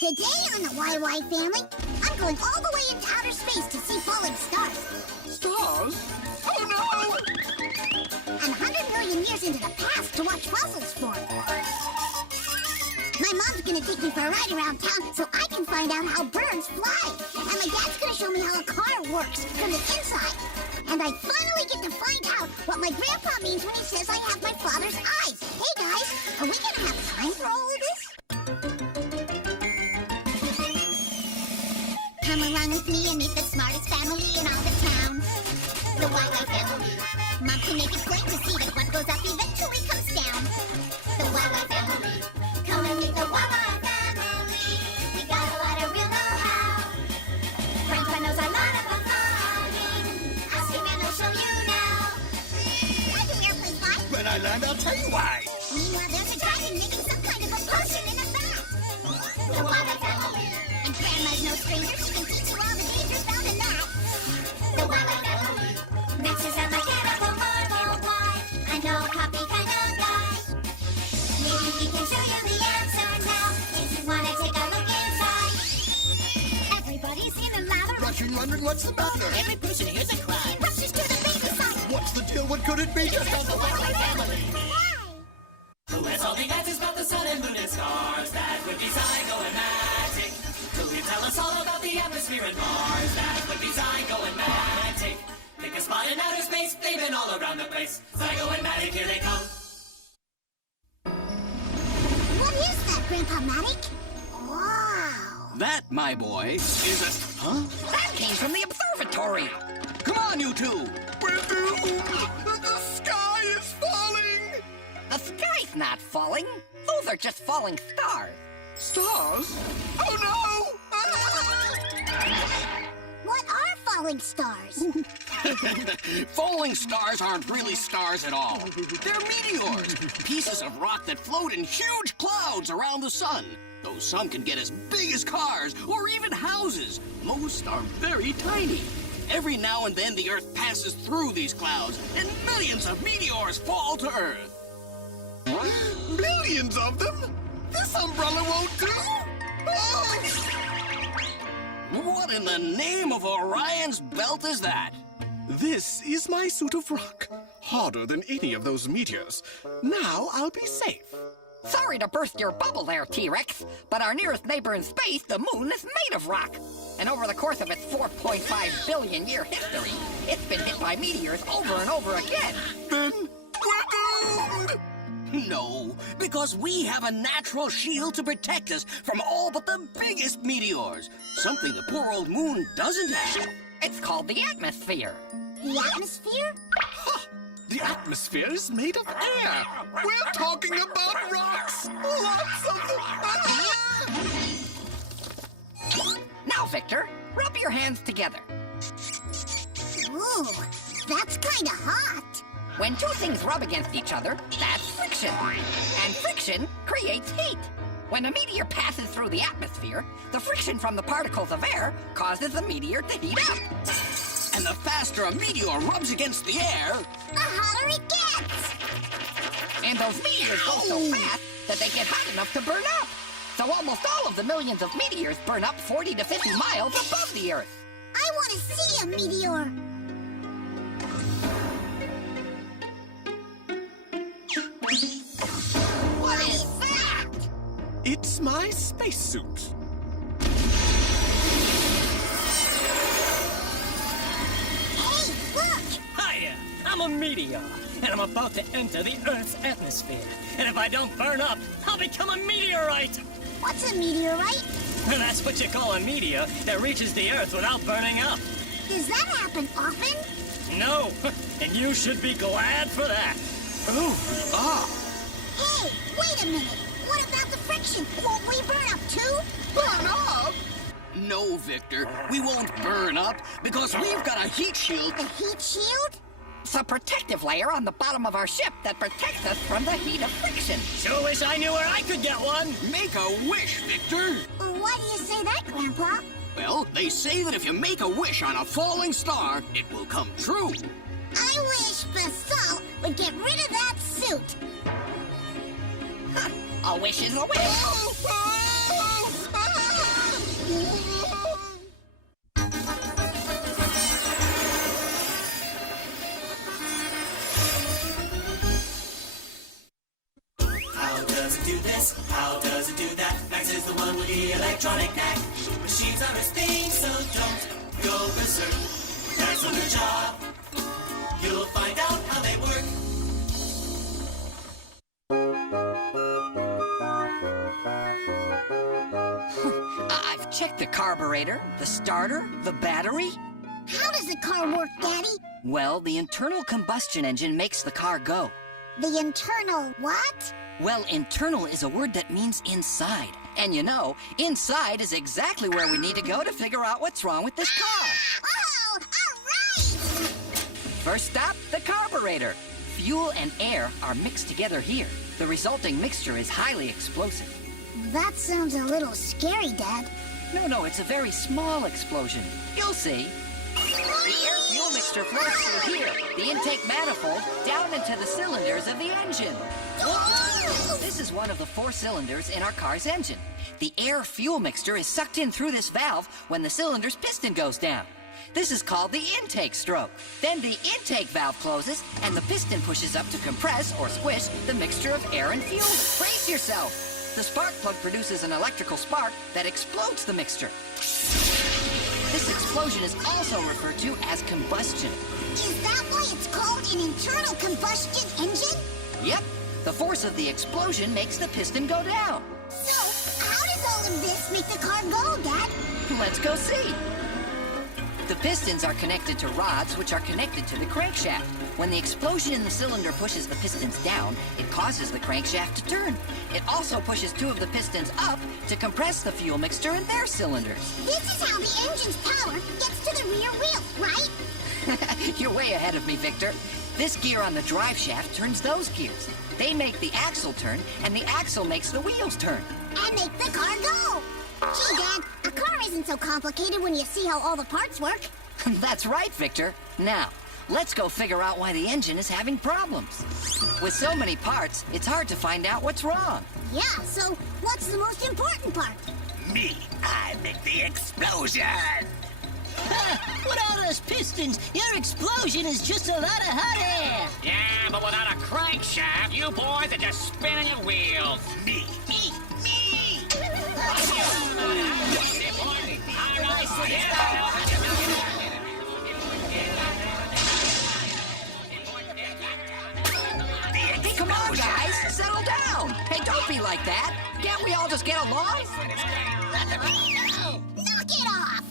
Today on the YY family, I'm going all the way into outer space to see falling stars. Stars? Oh no! And 100 million years into the past to watch fossils form. My mom's gonna take me for a ride around town so I can find out how birds fly. And my dad's gonna show me how a car works from the inside. And I finally get to find out what my grandpa means when he says I have my father's eyes. Hey guys, are we gonna have time for all of this? Come along with me and meet the smartest family in all the town. The YY family. Mom can make it plain to see that what goes up eventually comes down. The YY family. Come and meet the YY family. We got a lot of real know-how. Grandpa knows a lot about flying. Ask him and he'll show you now. Why do airplanes fly? When I land, I'll tell you why. Meanwhile, there's a dragon making some kind of a potion in a vat. The YY family. And Grandma's no stranger. She can teach you all the dangers found in that. The YY family. Max is a mechanical marvel. Why? I know a copy kind of guy. Maybe he can show you the answer now. If you want to take a look inside. Everybody's in a lather. Rushing, wondering what's the matter. Every person here's a He crime. rushes to the baby side. What's the deal? What could it be? Just on the YY family. Why? Who has all the answers about the sun and moon and stars? That would be Zygo and Magic. Who can tell us all about the atmosphere and Mars? That would be Zygo and Magic. Pick a spot in outer space, they've been all around the place. Zygo and Magic, here they come. What is that, Grandpa Matic? Wow. That, my boy, is a... Huh? That came from the observatory. Come on, you two! We're doomed! The sky is falling! The sky's not falling. Those are just falling stars. Stars? Oh no! What are falling stars? Falling stars aren't really stars at all. They're meteors, pieces of rock that float in huge clouds around the sun. Though some can get as big as cars or even houses, most are very tiny. Every now and then the Earth passes through these clouds, and millions of meteors fall to Earth. Millions of them? This umbrella won't do! Oh! What in the name of Orion's belt is that? This is my suit of rock. Harder than any of those meteors. Now I'll be safe. Sorry to burst your bubble there, T-Rex, but our nearest neighbor in space, the moon, is made of rock. And over the course of its 4.5 billion year history, it's been hit by meteors over and over again. Then we're doomed! No, because we have a natural shield to protect us from all but the biggest meteors. Something the poor old moon doesn't have. It's called the atmosphere. The atmosphere? The atmosphere is made of air. We're talking about rocks. Lots of them. Now, Victor, rub your hands together. Ooh, that's kinda hot. When two things rub against each other, that's friction. And friction creates heat. When a meteor passes through the atmosphere, the friction from the particles of air causes the meteor to heat up. And the faster a meteor rubs against the air, The hotter it gets. And those meteors go so fast that they get hot enough to burn up. So almost all of the millions of meteors burn up 40 to 50 miles above the Earth. I want to see a meteor. What is that? It's my spacesuit. Hey, look. Hiya! I'm a meteor, and I'm about to enter the Earth's atmosphere. And if I don't burn up, I'll become a meteorite! What's a meteorite? And that's what you call a meteor that reaches the Earth without burning up. Does that happen often? No, and you should be glad for that. Hey, wait a minute. What about the friction? Won't we burn up too? Burn up? no, Victor, we won't burn up because we've got a heat shield. A heat shield? It's a protective layer on the bottom of our ship that protects us from the heat of friction. Sure wish I knew where I could get one. Make a wish, Victor. Why do you say that, Grandpa? Well, they say that if you make a wish on a falling star, it will come true. I wish Basalt would get rid of that suit. A wish is a wish. electronic knack. Machines are his thing, so don't go berserk. That's on the job. You'll find out how they work. I've checked the carburetor, the starter, the battery. How does the car work, Daddy? Well, the internal combustion engine makes the car go. The internal what? Well, internal is a word that means inside. And you know, inside is exactly where we need to go to figure out what's wrong with this car. Oh, all right! First stop, the carburetor. Fuel and air are mixed together here. The resulting mixture is highly explosive. That sounds a little scary, Dad. No, it's a very small explosion. You'll see. The air-fuel mixture flows through here, the intake manifold, down into the cylinders of the engine. This is one of the 4 cylinders in our car's engine. The air-fuel mixture is sucked in through this valve when the cylinder's piston goes down. This is called the intake stroke. Then the intake valve closes, and the piston pushes up to compress or squish the mixture of air and fuel. Brace yourself! The spark plug produces an electrical spark that explodes the mixture. This explosion is also referred to as combustion. Is that why it's called an internal combustion engine? Yep, the force of the explosion makes the piston go down. So, how does all of this make the car go, Dad? Let's go see. The pistons are connected to rods which are connected to the crankshaft. When the explosion in the cylinder pushes the pistons down, it causes the crankshaft to turn. It also pushes 2 of the pistons up to compress the fuel mixture in their cylinders. This is how the engine's power gets to the rear wheel, right? You're way ahead of me, Victor. This gear on the drive shaft turns those gears. They make the axle turn, and the axle makes the wheels turn. And make the car go. Gee, Dad, a car isn't so complicated when you see how all the parts work. That's right, Victor. Now, let's go figure out why the engine is having problems. With so many parts, it's hard to find out what's wrong. Yeah, so what's the most important part? Me, I make the explosion. With all those pistons, your explosion is just a lot of hot air. Yeah, but without a crankshaft, you boys are just spinning your wheels. Me. Hey, come on, guys, settle down. Hey, don't be like that. Can't we all just get along? Knock it off!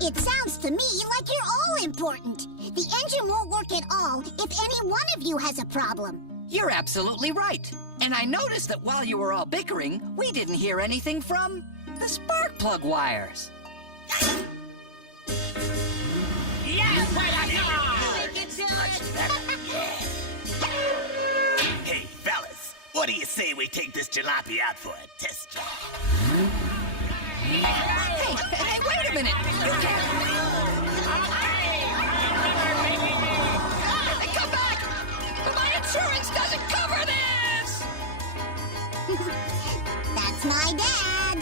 It sounds to me like you're all important. The engine won't work at all if any one of you has a problem. You're absolutely right. And I noticed that while you were all bickering, we didn't hear anything from the spark plug wires. Yeah, Hey, fellas, what do you say we take this jalopy out for a test drive? Hey, wait a minute. You can't... Hey, come back! My insurance doesn't cover this! That's my dad.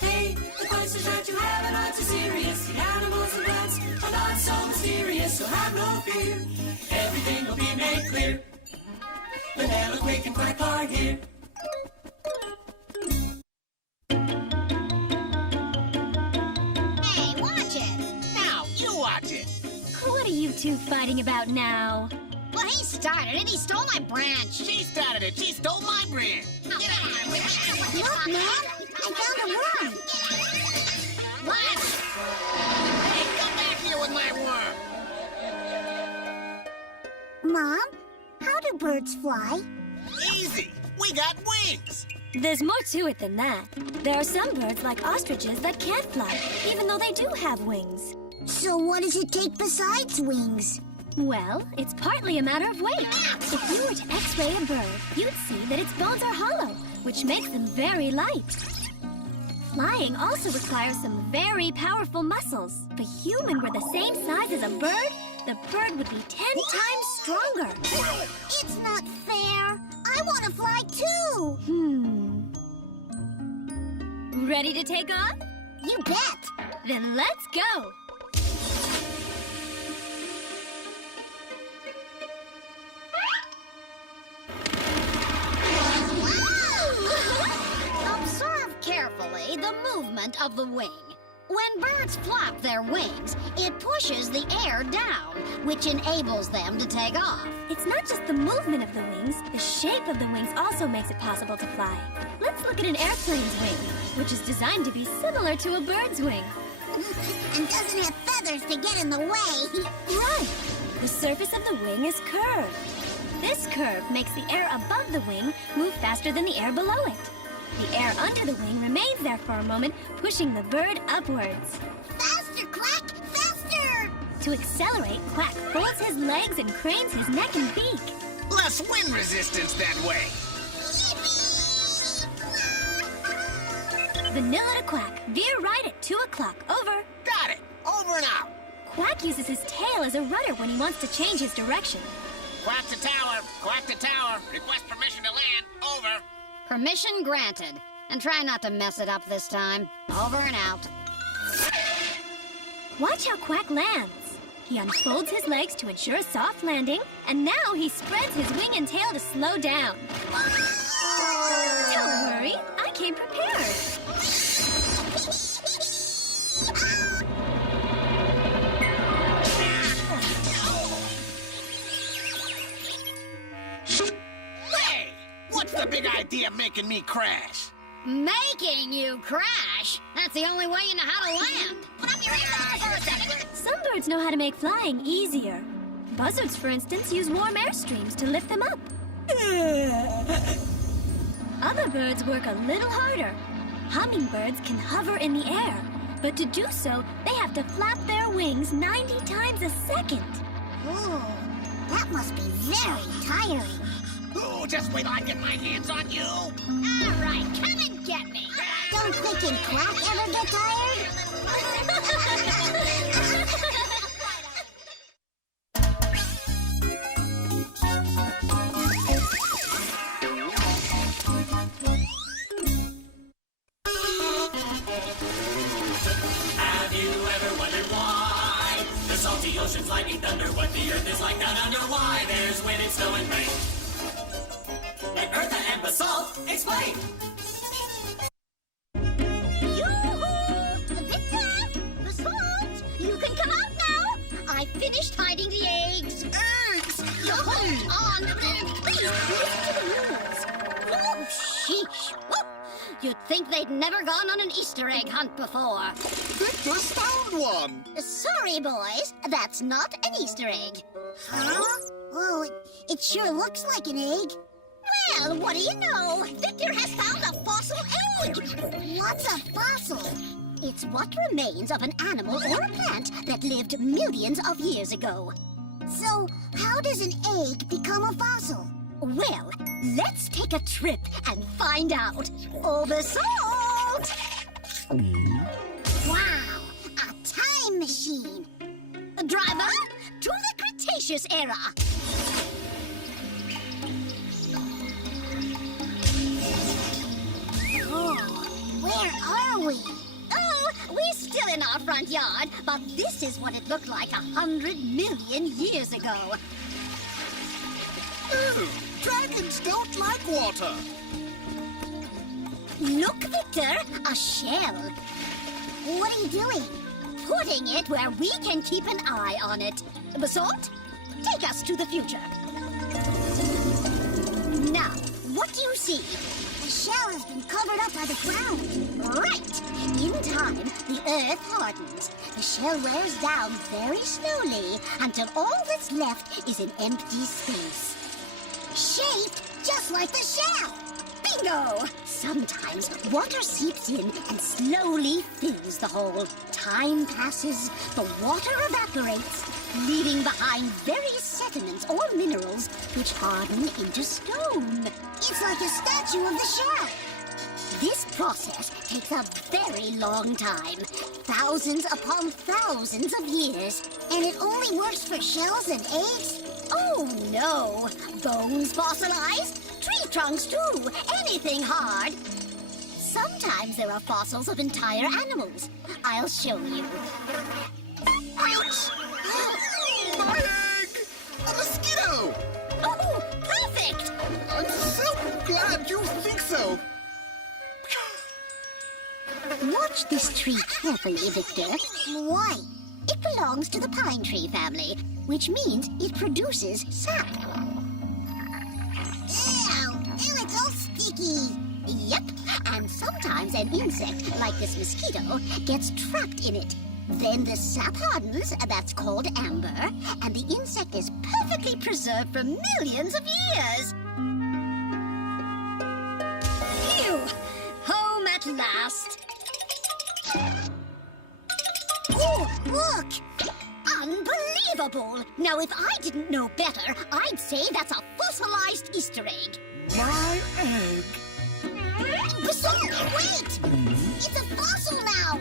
Hey, the questions that you have are not too serious. The animals and plants are not so mysterious, so have no fear. Everything will be made clear. Vanilla, Quick, and Quack are here. Hey, watch it. now you watch it. What are you two fighting about now? Well, he started it. He stole my branch. She started it. She stole my brand. Get out of here with me. Look, Mom. I found a worm. What? Hey, come back here with my worm. Mom, how do birds fly? Easy. We got wings. There's more to it than that. There are some birds, like ostriches, that can't fly, even though they do have wings. So what does it take besides wings? Well, it's partly a matter of weight. If you were to x-ray a bird, you'd see that its bones are hollow, which makes them very light. Flying also requires some very powerful muscles. If a human were the same size as a bird, the bird would be 10 times stronger. It's not fair. I want to fly too. Ready to take off? You bet. Then let's go. the movement of the wing. When birds flap their wings, it pushes the air down, which enables them to take off. It's not just the movement of the wings, the shape of the wings also makes it possible to fly. Let's look at an airplane's wing, which is designed to be similar to a bird's wing. And doesn't have feathers to get in the way. Right. The surface of the wing is curved. This curve makes the air above the wing move faster than the air below it. The air under the wing remains there for a moment, pushing the bird upwards. Faster, Quack! Faster! To accelerate, Quack folds his legs and cranes his neck and beak. Less wind resistance that way. Vanilla to Quack, veer right at 2 o'clock, over. Got it. Over and out. Quack uses his tail as a rudder when he wants to change his direction. Quack to tower. Quack to tower. Request permission to land. Over. Permission granted. And try not to mess it up this time. Over and out. Watch how Quack lands. He unfolds his legs to ensure a soft landing, and now he spreads his wing and tail to slow down. Don't worry, I came prepared. Hey! What's the big idea making me crash? Making you crash? That's the only way you know how to land. Put up your hands. Some birds know how to make flying easier. Buzzards, for instance, use warm airstreams to lift them up. Other birds work a little harder. Hummingbirds can hover in the air, but to do so, they have to flap their wings 90 times a second. Oh, that must be very tiring. Oh, just wait till I get my hands on you. All right, come and get me. Don't Quick and Quack ever get tired? Have you ever wondered why the salty oceans, lightning, thunder, what the earth is like down under? Why there's wind and snow and rain? Let Eartha and Basalt explain. Yoo-hoo! Victor! Basalt! You can come out now! I finished hiding the eggs. Eggs! Hold on! Please, listen to the rules. Oh, sheesh. Whoop. You'd think they'd never gone on an Easter egg hunt before. Victor's found one! Sorry, boys. That's not an Easter egg. Huh? Oh, it sure looks like an egg. Well, what do you know? Victor has found a fossil egg! What's a fossil? It's what remains of an animal or a plant that lived millions of years ago. So, how does an egg become a fossil? Well, let's take a trip and find out. Over salt! Wow, a time machine. Driver, to the Cretaceous era. Oh, where are we? Oh, we're still in our front yard, but this is what it looked like 100 million years ago. Oh, dragons don't like water. Look, Victor, a shell. What are you doing? Putting it where we can keep an eye on it. Basalt, take us to the future. Now, what do you see? The shell has been covered up by the ground. Right. In time, the earth hardens. The shell wears down very slowly until all that's left is an empty space. Shaped just like the shell. Bingo! Sometimes water seeps in and slowly fills the hole. Time passes, the water evaporates, leaving behind various sediments or minerals which harden into stone. It's like a statue of the shell. This process takes a very long time, thousands upon thousands of years. And it only works for shells and eggs? Oh, no. Bones fossilized, tree trunks too, anything hard. Sometimes there are fossils of entire animals. I'll show you. Ouch! My egg! A mosquito! Oh, perfect! I'm so glad you think so. Watch this tree carefully, Victor. Why? It belongs to the pine tree family, which means it produces sap. Ew! Ew, it's all sticky. Yep, and sometimes an insect, like this mosquito, gets trapped in it. Then the sap hardens, that's called amber, and the insect is perfectly preserved for millions of years. Phew! Home at last. Oh, look! Unbelievable! Now, if I didn't know better, I'd say that's a fossilized Easter egg. My egg. Basalt, wait! It's a fossil now!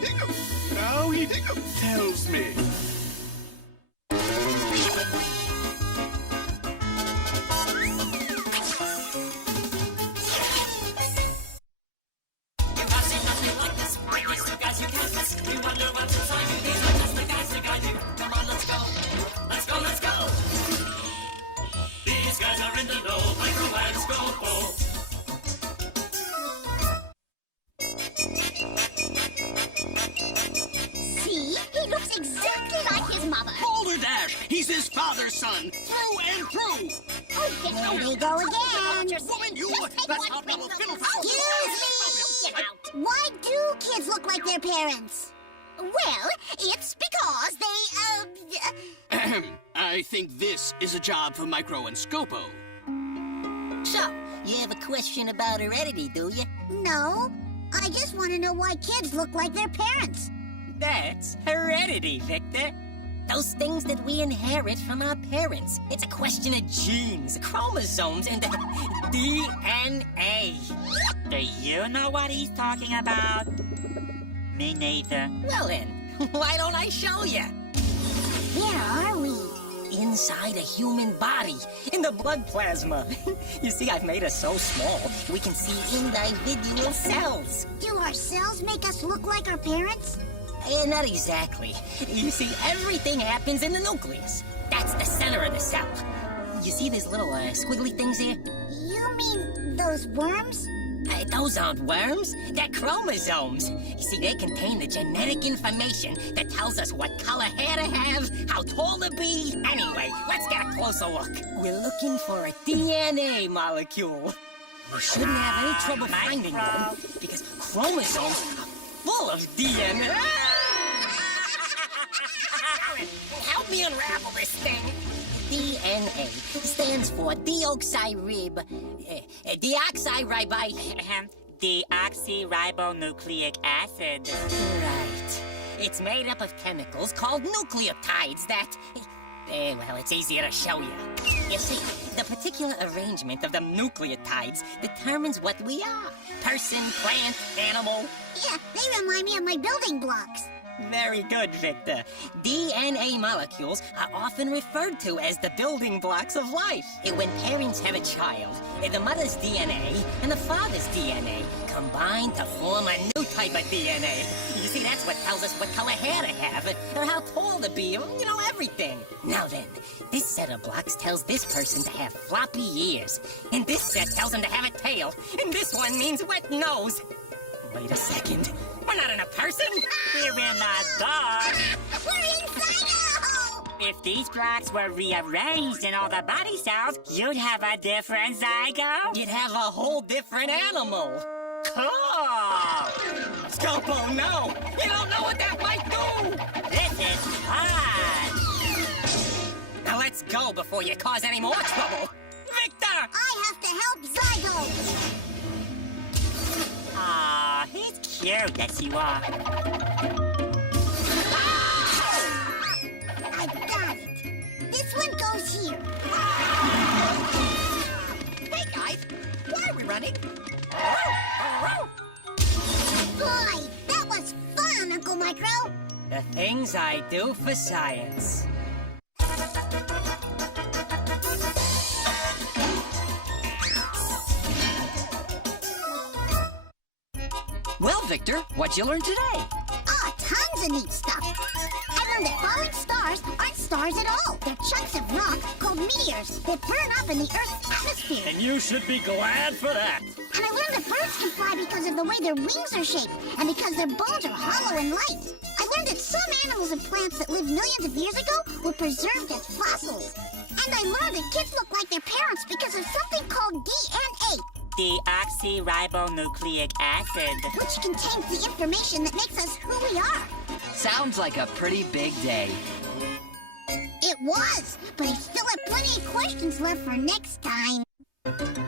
Hiccup. Now he tells me. See? He looks exactly like his mother. Boulder Dash! He's his father's son, through and through! Oh, there we go again. Woman, you! That's not little fiddle Excuse me! Why do kids look like their parents? Well, it's because they, I think this is a job for Micro and Scopo. So, you have a question about heredity, do you? No. I just want to know why kids look like their parents. That's heredity, Victor. Those things that we inherit from our parents. It's a question of genes, chromosomes, and DNA. Do you know what he's talking about? Me neither. Well then, why don't I show you? Where are we? Inside a human body, in the blood plasma. You see, I've made us so small, we can see individual cells. Do our cells make us look like our parents? Not exactly. You see, everything happens in the nucleus. That's the center of the cell. You see these little squiggly things here? You mean those worms? Those aren't worms. They're chromosomes. You see, they contain the genetic information that tells us what color hair to have, how tall to be. Anyway, let's get a closer look. We're looking for a DNA molecule. We shouldn't have any trouble finding one because chromosomes are full of DNA. Help me unravel this thing. DNA stands for deoxyrib... Deoxyribonucleic acid. Right. It's made up of chemicals called nucleotides that... well, it's easier to show you. You see, the particular arrangement of the nucleotides determines what we are. Person, plant, animal. Yeah, they remind me of my building blocks. Very good, Victor. DNA molecules are often referred to as the building blocks of life. When parents have a child, the mother's DNA and the father's DNA combine to form a new type of DNA. You see, that's what tells us what color hair to have, or how tall to be, or, you know, everything. Now then, this set of blocks tells this person to have floppy ears, and this set tells him to have a tail, and this one means wet nose. Wait a second. We're not in a person. We're in a dog. We're in Psycho! If these blocks were rearranged in all the body cells, you'd have a different zygote. You'd have a whole different animal. Cool. Scopo, no! You don't know what that might do! This is fun. Now let's go before you cause any more trouble. Victor! I have to help Zygo! Aw, he's cute, yes you are. I got it. This one goes here. Hey, guys. Why are we running? Boy, that was fun, Uncle Micro. The things I do for science. Well, Victor, what'd you learn today? Oh, tons of neat stuff. I learned that falling stars aren't stars at all. They're chunks of rock called meteors that burn up in the Earth's atmosphere. And you should be glad for that. And I learned that birds Birds can fly because of the way their wings are shaped and because their bones are hollow and light. I learned that some animals and plants that lived millions of years ago were preserved as fossils. And I learned that kids look like their parents because of something called DNA, Deoxyribonucleic acid. which contains the information that makes us who we are. Sounds like a pretty big day. It was, but I still have plenty of questions left for next time.